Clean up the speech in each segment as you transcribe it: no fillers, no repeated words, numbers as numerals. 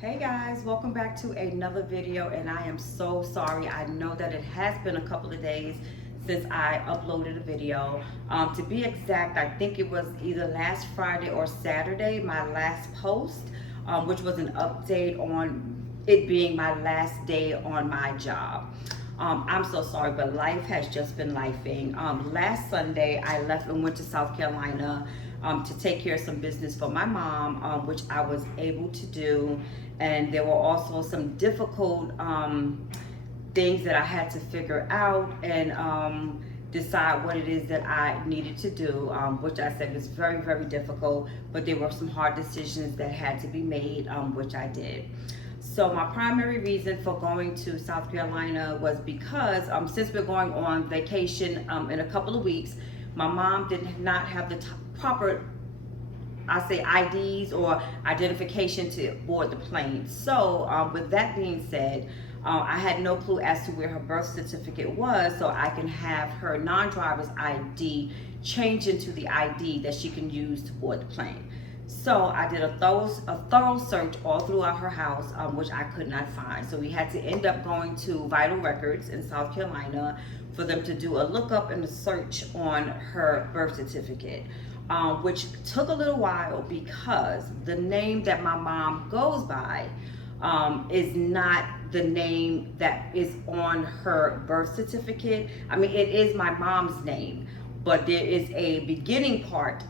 Hey guys, welcome back to another video, and I am so sorry. I know that it has been a couple of days since I uploaded a video. To be exact, I think it was either last Friday or Saturday, my last post, which was an update on it being my last day on my job. I'm so sorry, but life has just been lifing. Last Sunday, I left and went to South Carolina to take care of some business for my mom, which I was able to do. And there were also some difficult things that I had to figure out and decide what it is that I needed to do, which I said was very, very difficult. But there were some hard decisions that had to be made, which I did. So my primary reason for going to South Carolina was because since we're going on vacation in a couple of weeks, my mom did not have the proper, I say, IDs or identification to board the plane. So with that being said, I had no clue as to where her birth certificate was, so I can have her non-driver's ID change into the ID that she can use to board the plane. So I did a thorough search all throughout her house, which I could not find. So we had to end up going to Vital Records in South Carolina for them to do a lookup and a search on her birth certificate, which took a little while because the name that my mom goes by is not the name that is on her birth certificate. I mean, it is my mom's name, but there is a beginning part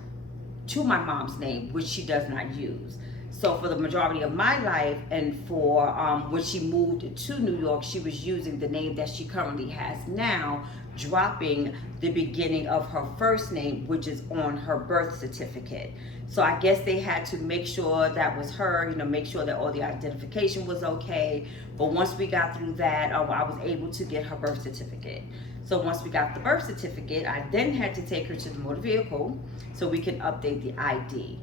to my mom's name, which she does not use. So for the majority of my life and for when she moved to New York, she was using the name that she currently has now, dropping the beginning of her first name, which is on her birth certificate. So I guess they had to make sure that was her, make sure that all the identification was okay. But once we got through that, I was able to get her birth certificate. So once we got the birth certificate, I then had to take her to the motor vehicle so we can update the ID,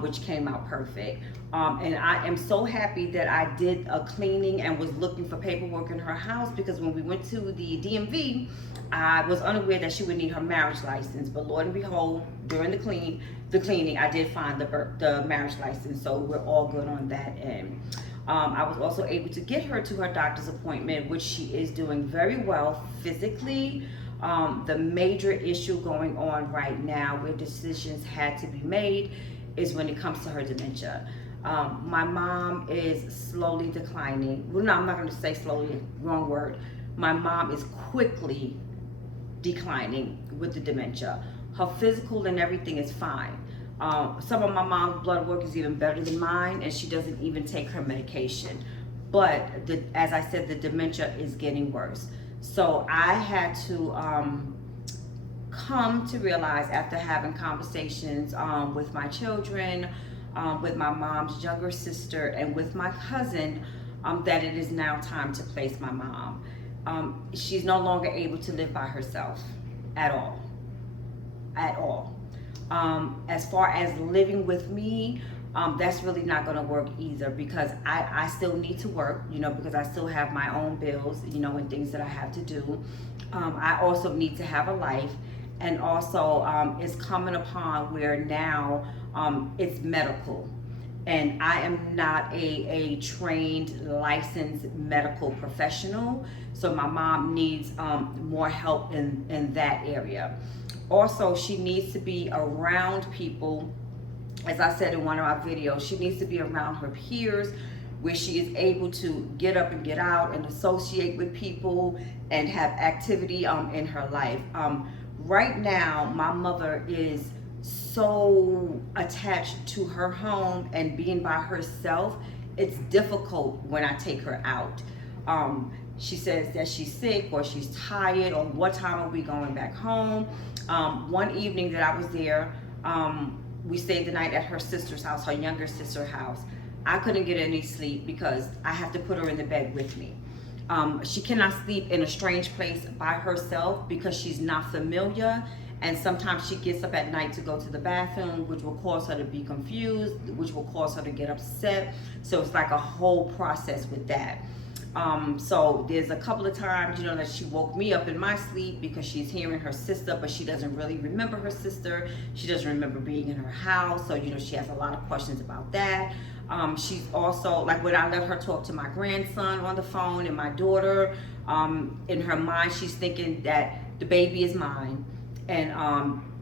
which came out perfect. And I am so happy that I did a cleaning and was looking for paperwork in her house, because when we went to the DMV, I was unaware that she would need her marriage license. But Lord and behold, during the cleaning, I did find the marriage license, so we're all good on that end. I was also able to get her to her doctor's appointment, which she is doing very well physically. The major issue going on right now where decisions had to be made is when it comes to her dementia. My mom is slowly declining. Well, no, I'm not going to say slowly, wrong word. My mom is quickly declining with the dementia. Her physical and everything is fine. Some of my mom's blood work is even better than mine, and she doesn't even take her medication. But as I said, the dementia is getting worse. So I had to come to realize, after having conversations with my children, with my mom's younger sister, and with my cousin, that it is now time to place my mom. She's no longer able to live by herself at all. At all. As far as living with me, that's really not going to work either, because I still need to work, because I still have my own bills, and things that I have to do. I also need to have a life, and also it's coming upon where now it's medical. And I am not a trained, licensed medical professional, so my mom needs more help in that area. Also, she needs to be around people. As I said in one of our videos, she needs to be around her peers, where she is able to get up and get out and associate with people and have activity in her life. Right now, my mother is so attached to her home and being by herself. It's difficult when I take her out. She says that she's sick or she's tired, or what time are we going back home? One evening that I was there, we stayed the night at her sister's house, her younger sister's house. I couldn't get any sleep because I have to put her in the bed with me. She cannot sleep in a strange place by herself because she's not familiar. And sometimes she gets up at night to go to the bathroom, which will cause her to be confused, which will cause her to get upset. So it's like a whole process with that. So there's a couple of times, that she woke me up in my sleep because she's hearing her sister, but she doesn't really remember her sister. She doesn't remember being in her house. So, she has a lot of questions about that. She's also, like when I let her talk to my grandson on the phone and my daughter, in her mind, she's thinking that the baby is mine, and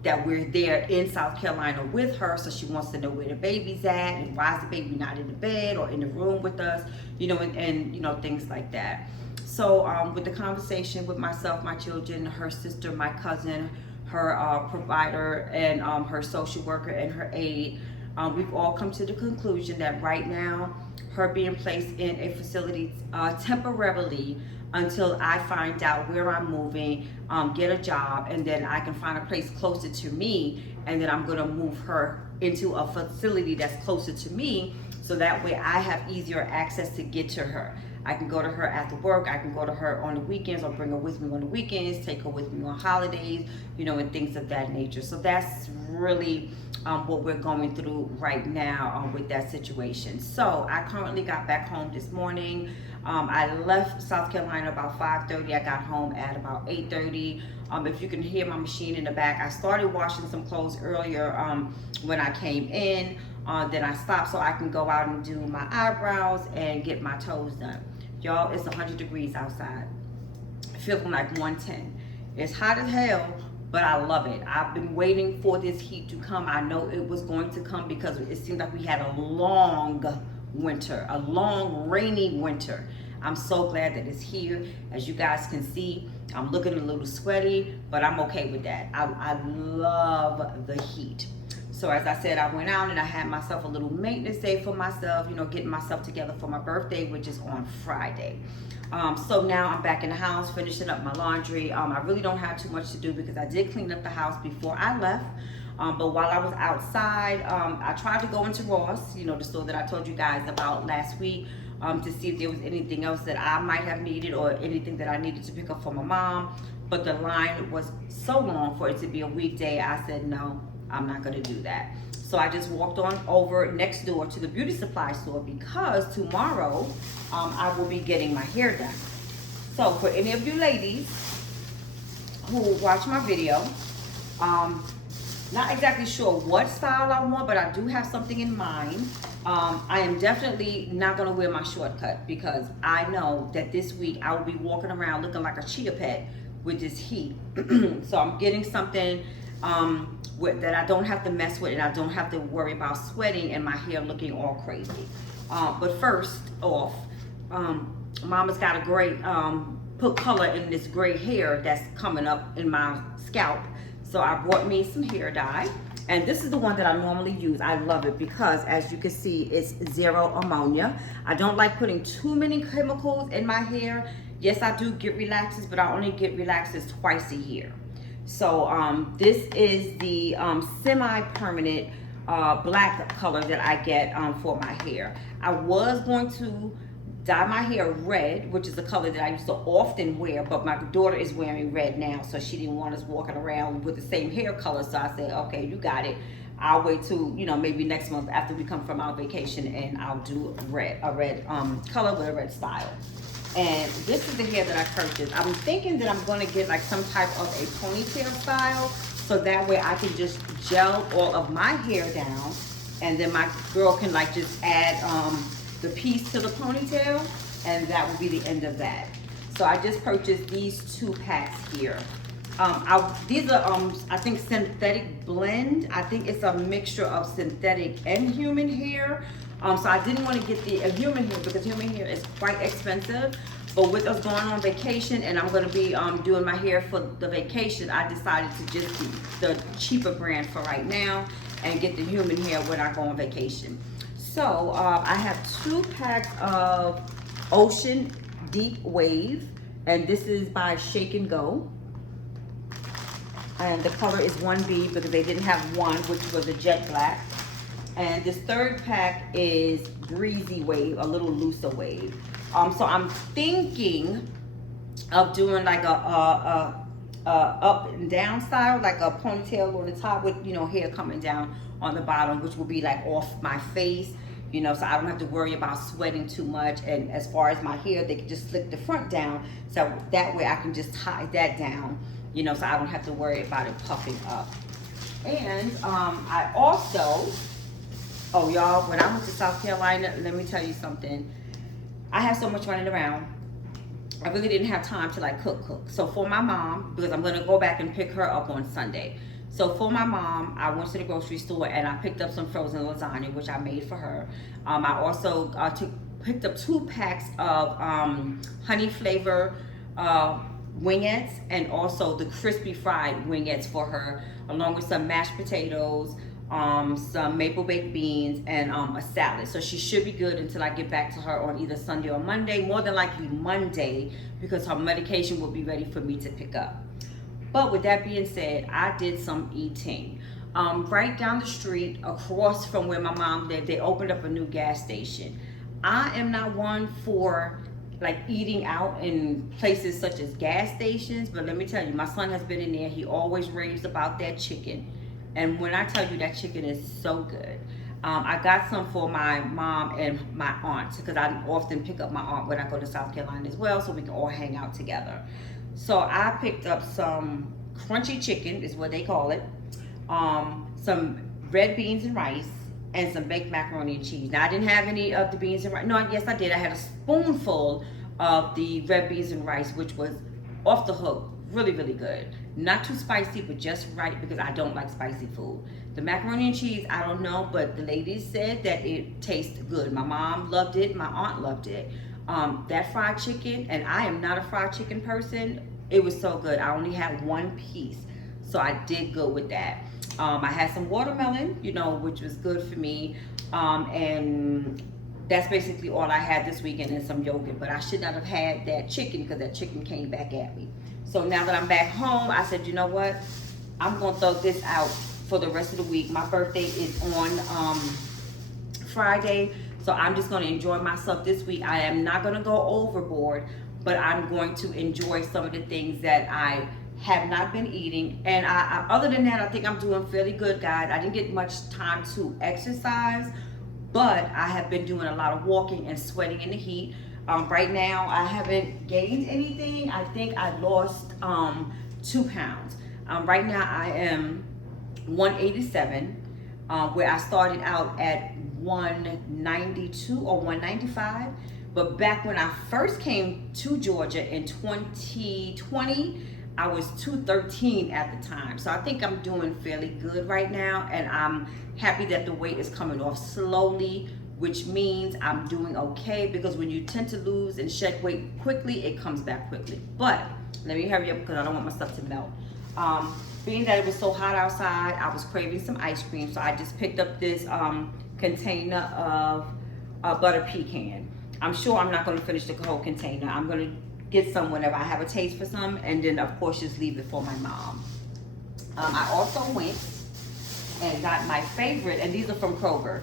that we're there in South Carolina with her, so she wants to know where the baby's at and why is the baby not in the bed or in the room with us, you know, and you know, things like that. So with the conversation with myself, my children, her sister, my cousin, her provider, and her social worker and her aide, we've all come to the conclusion that right now, her being placed in a facility temporarily until I find out where I'm moving, get a job, and then I can find a place closer to me, and then I'm gonna move her into a facility that's closer to me, so that way I have easier access to get to her. I can go to her after work, I can go to her on the weekends, or bring her with me on the weekends, take her with me on holidays, you know, and things of that nature. So that's really what we're going through right now with that situation. So I currently got back home this morning. I left South Carolina about 5:30. I got home at about 8:30. If you can hear my machine in the back, I started washing some clothes earlier when I came in. Then I stopped so I can go out and do my eyebrows and get my toes done. Y'all, it's 100 degrees outside. Feeling like 110. It's hot as hell, but I love it. I've been waiting for this heat to come. I know it was going to come because it seemed like we had a long winter, a long rainy winter. I'm so glad that it's here. As you guys can see, I'm looking a little sweaty, but I'm okay with that. I love the heat. So as I said, I went out and I had myself a little maintenance day for myself, you know, getting myself together for my birthday, which is on Friday. So now I'm back in the house, finishing up my laundry. I really don't have too much to do because I did clean up the house before I left. But while I was outside, I tried to go into Ross, you know, the store that I told you guys about last week, to see if there was anything else that I might have needed or anything that I needed to pick up for my mom. But the line was so long for it to be a weekday. I said, no, I'm not gonna do that. So I just walked on over next door to the beauty supply store because tomorrow I will be getting my hair done. So for any of you ladies who watch my video, not exactly sure what style I want, but I do have something in mind. I am definitely not gonna wear my shortcut because I know that this week I will be walking around looking like a cheetah pet with this heat. So I'm getting something that I don't have to mess with and I don't have to worry about sweating and my hair looking all crazy. But first off, Mama's got a great put color in this gray hair that's coming up in my scalp. So I brought me some hair dye, and this is the one that I normally use. I love it because, as you can see, it's zero ammonia. I don't like putting too many chemicals in my hair. Yes, I do get relaxers, but I only get relaxers twice a year. So this is the semi-permanent black color that I get for my hair. I was going to dye my hair red, which is a color that I used to often wear, but my daughter is wearing red now, so she didn't want us walking around with the same hair color. So I said, okay, you got it. I'll wait till, you know, maybe next month after we come from our vacation, and I'll do a red color with a red style. And this is the hair that I purchased. I'm thinking that I'm gonna get like some type of a ponytail style, so that way I can just gel all of my hair down, and then my girl can like just add the piece to the ponytail, and that will be the end of that. So I just purchased these 2 packs here. These are I think synthetic blend. I think it's a mixture of synthetic and human hair. So I didn't want to get the human hair because human hair is quite expensive. But with us going on vacation, and I'm going to be doing my hair for the vacation, I decided to just get the cheaper brand for right now and get the human hair when I go on vacation. So I have 2 packs of Ocean Deep Wave, and this is by Shake and Go. And the color is 1B because they didn't have one, which was a jet black. And this 3rd pack is Breezy Wave, a little looser wave. So I'm thinking of doing like a up and down style, like a ponytail on the top with, you know, hair coming down on the bottom, which will be like off my face, you know, so I don't have to worry about sweating too much. And as far as my hair, they can just slip the front down, so that way I can just tie that down, you know, so I don't have to worry about it puffing up. And I also Oh, y'all, when I went to South Carolina, let me tell you something. I had so much running around. I really didn't have time to like cook. So for my mom, because I'm gonna go back and pick her up on Sunday. So for my mom, I went to the grocery store and I picked up some frozen lasagna, which I made for her. I also picked up 2 packs of honey flavor wingettes, and also the crispy fried wingettes for her, along with some mashed potatoes, some maple baked beans, and a salad. So she should be good until I get back to her on either Sunday or Monday. More than likely Monday, because her medication will be ready for me to pick up. But with that being said, I did some eating. Right down the street, across from where my mom lived, they opened up a new gas station. I am not one for like eating out in places such as gas stations, but let me tell you, my son has been in there. He always raves about that chicken. And when I tell you, that chicken is so good. I got some for my mom and my aunt, because I often pick up my aunt when I go to South Carolina as well, so we can all hang out together. So I picked up some crunchy chicken, is what they call it, some red beans and rice, and some baked macaroni and cheese. Now, I didn't have any of the beans and rice. No, yes, I did. I had a spoonful of the red beans and rice, which was off the hook, really, really good. Not too spicy, but just right, because I don't like spicy food. The macaroni and cheese, I don't know, but the ladies said that it tastes good. My mom loved it. My aunt loved it. That fried chicken, and I am not a fried chicken person, it was so good. I only had 1 piece, so I did good with that. I had some watermelon, which was good for me, and that's basically all I had this weekend, and some yogurt. But I should not have had that chicken, because that chicken came back at me. So now that I'm back home, I said, you know what? I'm gonna throw this out for the rest of the week. My birthday is on Friday, so I'm just gonna enjoy myself this week. I am not gonna go overboard, but I'm going to enjoy some of the things that I have not been eating. And other than that, I think I'm doing fairly good, guys. I didn't get much time to exercise, but I have been doing a lot of walking and sweating in the heat. Right now, I haven't gained anything. I think I lost 2 pounds. Right now, I am 187, where I started out at 192 or 195. But back when I first came to Georgia in 2020, I was 213 at the time. So I think I'm doing fairly good right now, and I'm happy that the weight is coming off slowly, which means I'm doing okay, because when you tend to lose and shed weight quickly, it comes back quickly. But let me hurry up, because I don't want my stuff to melt. Being that it was so hot outside, I was craving some ice cream, so I just picked up this container of butter pecan. I'm sure I'm not going to finish the whole container. I'm going to get some whenever I have a taste for some, and then of course just leave it for my mom. I also went and got my favorite, and these are from Kroger,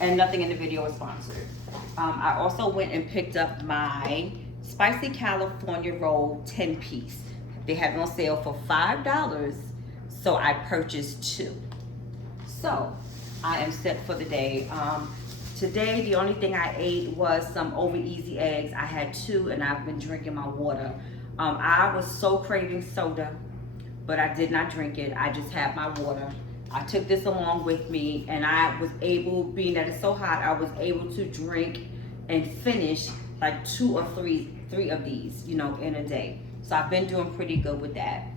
and nothing in the video is sponsored. I also went and picked up my spicy California roll 10-piece. They had it on sale for $5, so I purchased 2. So I am set for the day. Today, the only thing I ate was some over easy eggs. I had 2, and I've been drinking my water. I was so craving soda, but I did not drink it. I just had my water. I took this along with me, and I was able, being that it's so hot, I was able to drink and finish like 2 or 3 of these, in a day. So I've been doing pretty good with that.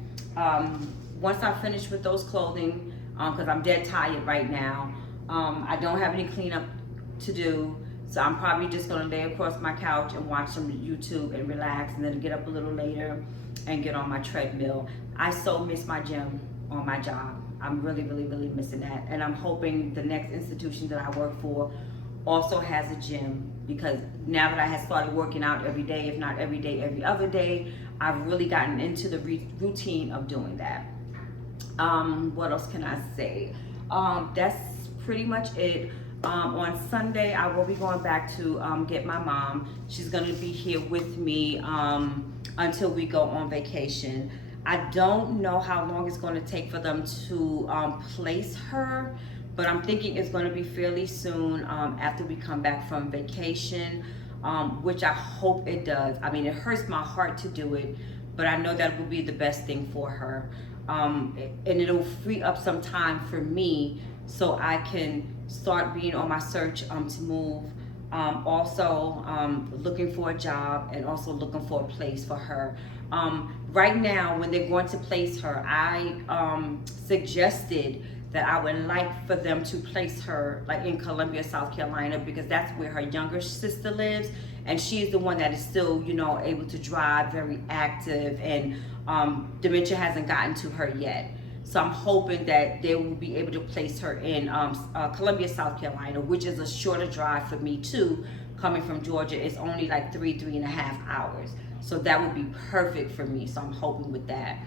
Once I finish with those clothing, because I'm dead tired right now, I don't have any cleanup to do, so I'm probably just gonna lay across my couch and watch some YouTube and relax, and then get up a little later and get on my treadmill. I so miss my gym on my job. I'm really, really, really missing that, and I'm hoping the next institution that I work for also has a gym, because now that I have started working out every day, if not every day, every other day, I've really gotten into the routine of doing that. What else can I say? That's pretty much it. On Sunday, I will be going back to get my mom. She's going to be here with me until we go on vacation. I don't know how long it's going to take for them to place her, but I'm thinking it's going to be fairly soon after we come back from vacation, which I hope it does. I mean, it hurts my heart to do it, but I know that will be the best thing for her. And it'll free up some time for me, so I can start being on my search to move. Also looking for a job and also looking for a place for her. Right now, when they're going to place her, I suggested that I would like for them to place her like in Columbia, South Carolina, because that's where her younger sister lives, and she is the one that is still, you know, able to drive, very active, and dementia hasn't gotten to her yet. So I'm hoping that they will be able to place her in Columbia, South Carolina, which is a shorter drive for me too. Coming from Georgia, it's only like 3.5 hours. So that would be perfect for me. So I'm hoping with that.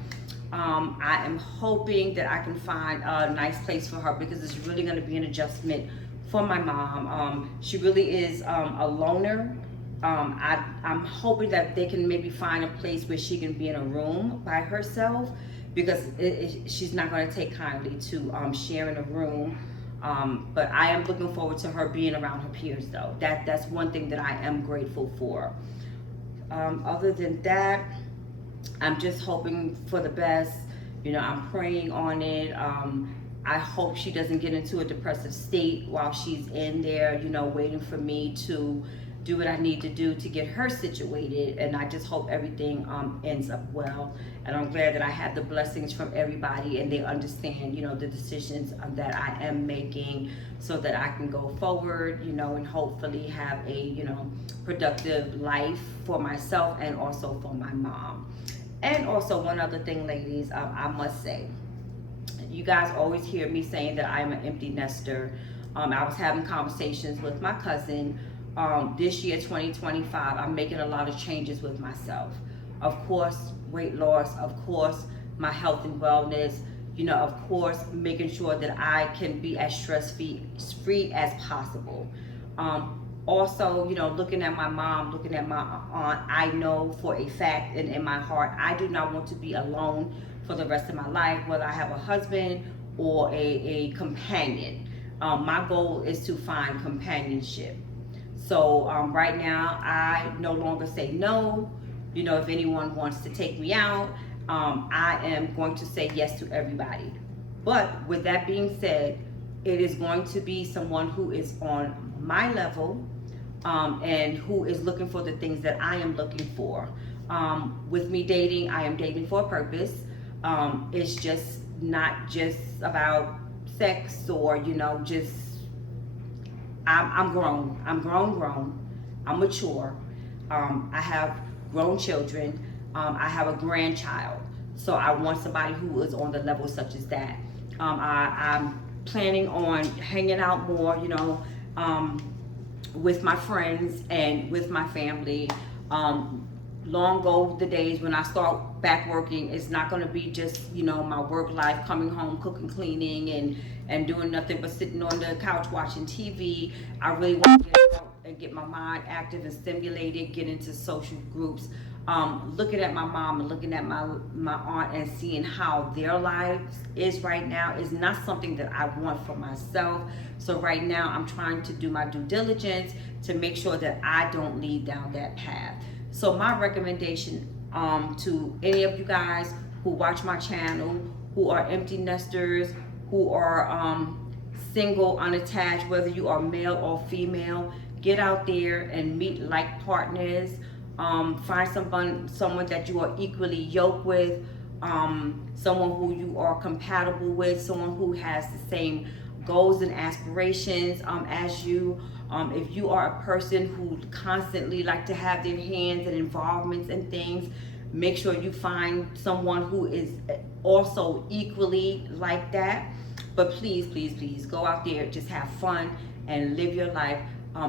I am hoping that I can find a nice place for her, because it's really going to be an adjustment for my mom. She really is a loner. I'm hoping that they can maybe find a place where she can be in a room by herself, because she's not going to take kindly to sharing a room. But I am looking forward to her being around her peers, though. That's one thing that I am grateful for. Other than that, I'm just hoping for the best. You know, I'm praying on it. I hope she doesn't get into a depressive state while she's in there, you know, waiting for me to do what I need to do to get her situated. And I just hope everything ends up well. And I'm glad that I have the blessings from everybody, and they understand, you know, the decisions that I am making, so that I can go forward, you know, and hopefully have a, you know, productive life for myself and also for my mom. And also one other thing, ladies, I must say, you guys always hear me saying that I'm an empty nester. I was having conversations with my cousin. This year, 2025, I'm making a lot of changes with myself. Of course, weight loss, of course, my health and wellness, you know, of course, making sure that I can be as stress-free as possible. Also, you know, looking at my mom, looking at my aunt, I know for a fact and in my heart, I do not want to be alone for the rest of my life, whether I have a husband or a companion. My goal is to find companionship. So right now, I no longer say no. You know, if anyone wants to take me out, I am going to say yes to everybody. But with that being said, it is going to be someone who is on my level, and who is looking for the things that I am looking for. With me dating, I am dating for a purpose. It's just not just about sex, or, you know, just, I'm grown. I'm grown. I'm mature. I have grown children. I have a grandchild. So I want somebody who is on the level such as that. I'm planning on hanging out more, you know, with my friends and with my family. Long go the days when I start back working. It's not going to be just, you know, my work life, coming home, cooking, cleaning, and doing nothing but sitting on the couch watching TV. I really want to get out and get my mind active and stimulated, get into social groups. Looking at my mom and looking at my aunt and seeing how their lives is right now is not something that I want for myself. So right now I'm trying to do my due diligence to make sure that I don't lead down that path. So my recommendation to any of you guys who watch my channel, who are empty nesters, who are single, unattached, whether you are male or female, get out there and meet like partners. Find someone that you are equally yoked with, someone who you are compatible with, someone who has the same goals and aspirations as you. If you are a person who constantly like to have their hands and involvements in things, make sure you find someone who is also equally like that. But please, please, please go out there, just have fun and live your life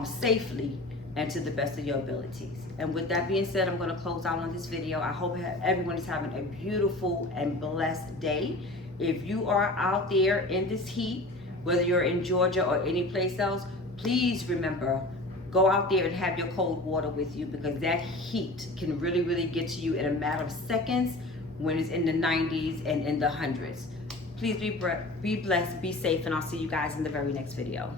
safely and to the best of your abilities. And with that being said, I'm going to close out on this video. I hope everyone is having a beautiful and blessed day. If you are out there in this heat, whether you're in Georgia or any place else, please remember, go out there and have your cold water with you, because that heat can really, really get to you in a matter of seconds when it's in the 90s and in the hundreds. Please be blessed, be safe, and I'll see you guys in the very next video.